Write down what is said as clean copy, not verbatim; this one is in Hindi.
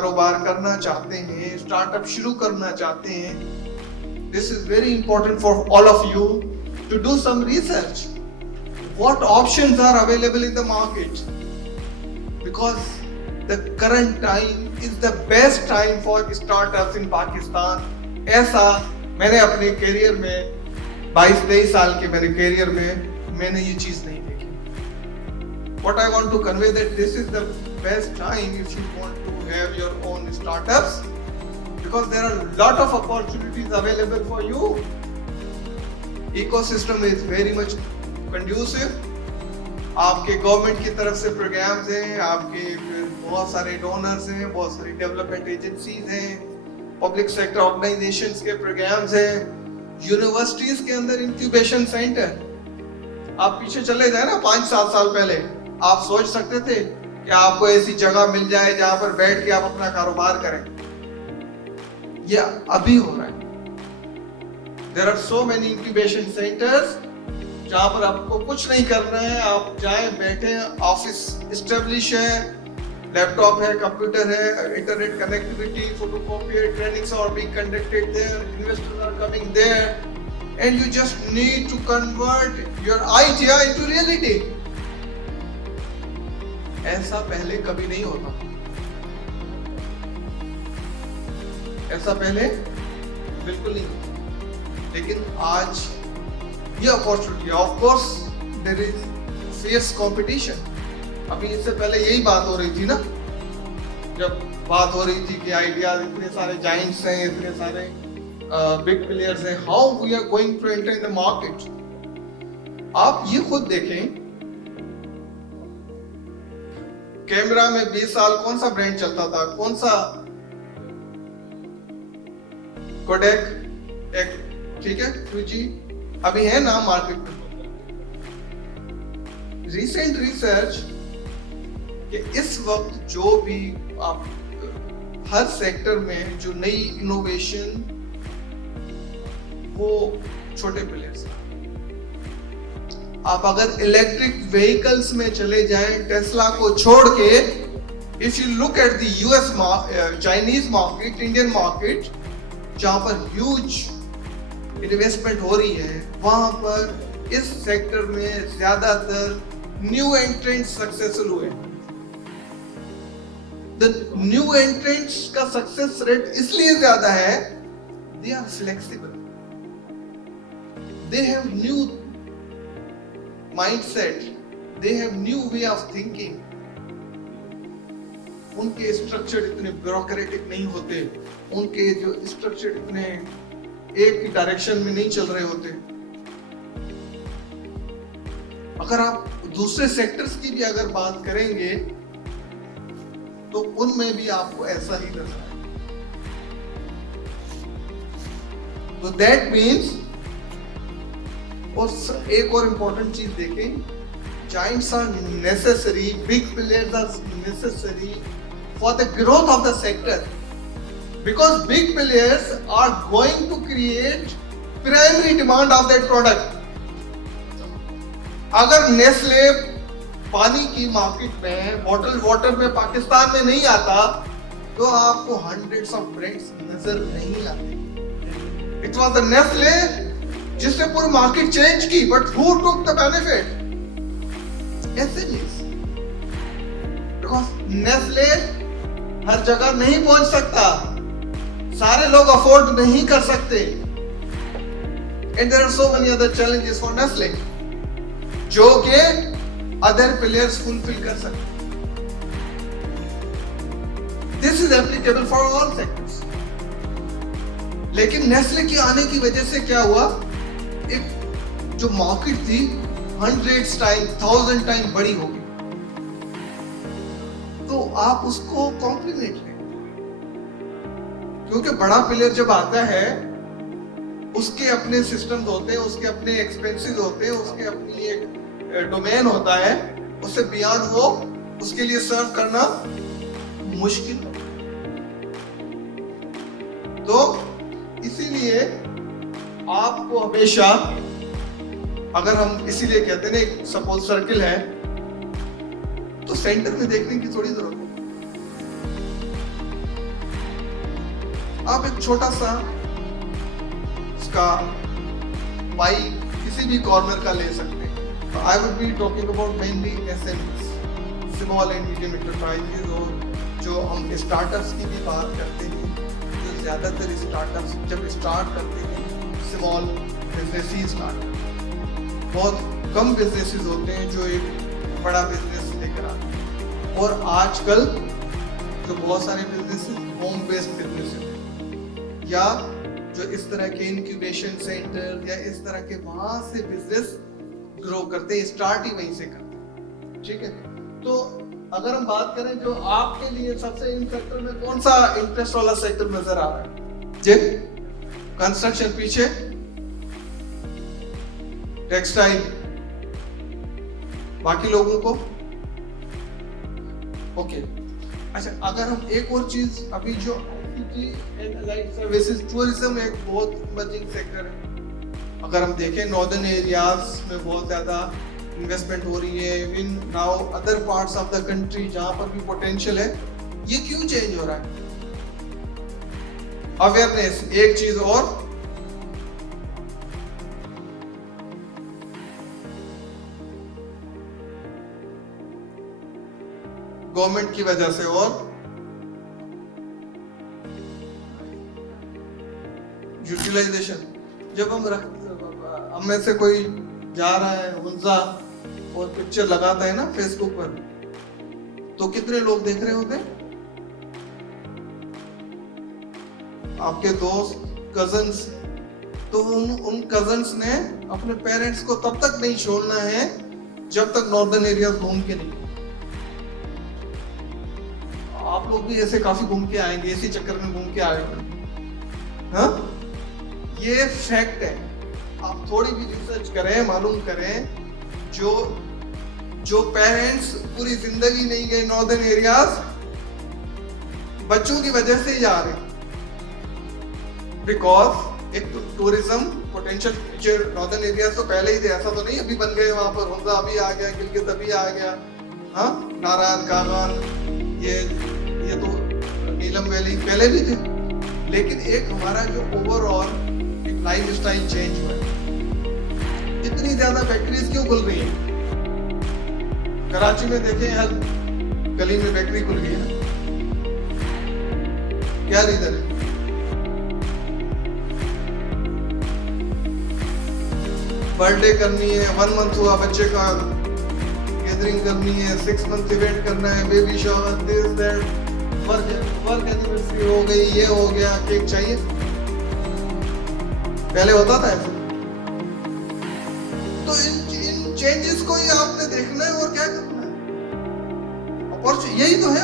कारोबार करना चाहते हैं, स्टार्टअप शुरू करना चाहते हैं, this is very important for all of you to do some research. What options are available in the market? Because the current time is the best time for startups in Pakistan. ऐसा मैंने अपने करियर में 22-23 साल के मेरे करियर में मैंने ये चीज नहीं देखी. What I want to convey that this is the best time if you want to have your own startups, because there are a lot of opportunities available for you. Ecosystem is very much conducive. आपके गवर्नमेंट की तरफ से प्रोग्राम्स हैं, आपके बहुत सारे डोनर्स हैं, बहुत सारी डेवलपमेंट एजेंसीज हैं, पब्लिक सेक्टर ऑर्गेनाइजेशंस के प्रोग्राम्स हैं, यूनिवर्सिटीज के अंदर इंक्यूबेशन सेंटर. आप पीछे चले जाए ना 5-7 साल पहले, आप सोच सकते थे कि आपको ऐसी जगह मिल जाए जहां पर बैठ के आप अपना कारोबार करें. यह अभी हो रहा है. There are so many incubation centers जहाँ पर आपको कुछ नहीं करना है, आप जाएं, बैठे, ऑफिस एस्टेब्लिश है, लैपटॉप है, कंप्यूटर है, internet connectivity, photocopy, trainings are being conducted there, investors are coming there, and you just need to convert your idea into reality. ऐसा पहले कभी नहीं होता. ऐसा पहले बिल्कुल नहीं होता. लेकिन आज ये opportunity, of course there is fierce competition. अभी इससे पहले यही बात हो रही थी ना, जब बात हो रही थी कि आइडियाज, इतने सारे जायंट्स हैं, इतने सारे बिग प्लेयर्स हैं, how we are going to enter in the market. आप ये खुद देखें, कैमरा में 20 साल कौन सा ब्रांड चलता था, कौन सा, कोडेक, एक, ठीक है, Fuji, अभी है ना मार्केट में. रिसेंट रिसर्च कि इस वक्त जो भी आप हर सेक्टर में जो नई इनोवेशन, वो छोटे प्लेयर्स. आप अगर इलेक्ट्रिक व्हीकल्स में चले जाएं, टेस्ला को छोड़ के, if you look at the US Chinese market, Indian market, जहां पर ह्यूज इन्वेस्टमेंट हो रही है, वहां पर इस सेक्टर में ज्यादातर न्यू एंट्रेंट्स सक्सेसफुल हुए. द न्यू एंट्रेंट्स का सक्सेस रेट इसलिए ज्यादा है, they are flexible, they have new mindset, they have new way of thinking. उनके स्ट्रक्चर इतने ब्यूरोक्रेटिक नहीं होते, उनके जो स्ट्रक्चर इतने एक ही डायरेक्शन में नहीं चल रहे होते. अगर आप दूसरे सेक्टर्स की भी अगर बात करेंगे तो उनमें भी आपको ऐसा ही नजर आएगा. तो दैट मीन्स, और एक और इंपॉर्टेंट चीज देखें, giants are necessary, big players are necessary for the growth of the sector. Because big players are going to create primary demand of that product. अगर नेस्ले पानी की मार्केट में, बॉटल वाटर में पाकिस्तान में नहीं आता, तो आपको hundreds of brands नजर नहीं आते. It was the Nestle जिसने पूरी मार्केट चेंज की, but who took the benefit? SMEs. Because Nestle हर जगह नहीं पहुंच सकता, सारे लोग अफोर्ड नहीं कर सकते. And there are so many other challenges for Nestle जो कि अदर प्लेयर्स फुलफिल कर सकते. This is applicable for all sectors. लेकिन नेस्ले के आने की वजह से क्या हुआ, एक जो मार्केट थी 100 टाइम 1000 टाइम बड़ी हो गई. तो आप उसको कॉम्प्लीमेंट लें, क्योंकि बड़ा प्लेयर जब आता है, उसके अपने सिस्टम्स होते हैं, उसके अपने एक्सपेंसेस होते हैं, उसके अपनी एक डोमेन होता है, उससे बियॉन्ड वो उसके लिए सर्व करना मुश्किल है. तो इसीलिए आपको हमेशा, अगर हम इसीलिए कहते हैं ना, सपोज सर्किल है तो सेंटर में देखने की थोड़ी जरूरत है. आप एक छोटा सा इसका पाई किसी भी कॉर्नर का ले सकते हैं। I would be talking about mainly SMEs, small and medium enterprises, और जो हम स्टार्टअप्स की भी बात करते हैं, जो ज़्यादातर स्टार्टअप्स जब स्टार्ट करते हैं स्मॉल बिजनेस ही स्टार्ट करते हैं। बहुत कम बिजनेसेस होते हैं जो एक बड़ा बिजनेस लेकर आते हैं, और आजकल जो बहुत सारे बिजनेसेस होम बेस्ड बिजनेस हैं, या जो इस तरह के इंक्यूबेशन सेंटर या इस तरह के वहां से बिजनेस ग्रो करते हैं, स्टार्ट ही वहीं से करते हैं। ठीक है, तो अगर हम बात करें जो आपके लिए सबसे इन सेक्टर में कौन सा इंटरेस्ट वाला सेक्टर नजर आ रहा है? जी, कंस्ट्रक्शन पीछे, टेक्सटाइल, बाकी लोगों को ओके। अच्छा, अगर हम एक और चीज, अभी जो सर्विसेज, टूरिज्म एक बहुत इमर्जिंग सेक्टर है। अगर हम देखें नॉर्दर्न एरियाज में बहुत ज्यादा इन्वेस्टमेंट हो रही है, even now other parts of the country जहां पर भी पोटेंशियल है। ये क्यों चेंज हो रहा है? अवेयरनेस एक चीज, और गवर्नमेंट की वजह से, और यूटिलाइजेशन। जब हम में से कोई जा रहा है हुंजा और पिक्चर लगाता है ना फेसबुक पर, तो कितने लोग देख रहे होते हैं? आपके दोस्त, कजन्स। तो उन कजन्स ने अपने पेरेंट्स को तब तक नहीं छोड़ना है जब तक नॉर्दर्न एरिया घूम के नहीं। आप लोग भी ऐसे काफी घूम के आएंगे, इसी चक्कर में घूम के आए होंगे। हाँ, ये फैक्ट है। आप थोड़ी भी रिसर्च करें, मालूम करें, जो पेरेंट्स पूरी जिंदगी नहीं गए नॉर्दर्न एरियाज, बच्चों की वजह से ही जा रहे हैं। बिकॉज एक tourism potential future northern areas तो पहले ही थे, ऐसा तो नहीं अभी बन गए। वहां पर हुंजा अभी आ गया, गिलगित अभी आ गया, हाँ, नारायण कागान, ये तो नीलम वैली पहले भी थे। लेकिन एक हमारा जो ओवरऑल एक लाइफ स्टाइल चेंज हुआ है। इतनी ज्यादा फैक्ट्रीज क्यों खुल रही हैं? कराची में देखें, हर गली में फैक्ट्री खुल गई है। क्या रीजन है? बर्थडे करनी है, 1 मंथ हुआ बच्चे का, गैदरिंग करनी है, 6 मंथ इवेंट करना है, baby shower, this that, work anniversary हो गई, ये हो गया, केक चाहिए। पहले होता था ऐसा? तो इन चेंजेस को ही आपने देखना है और क्या करना है। यही तो है।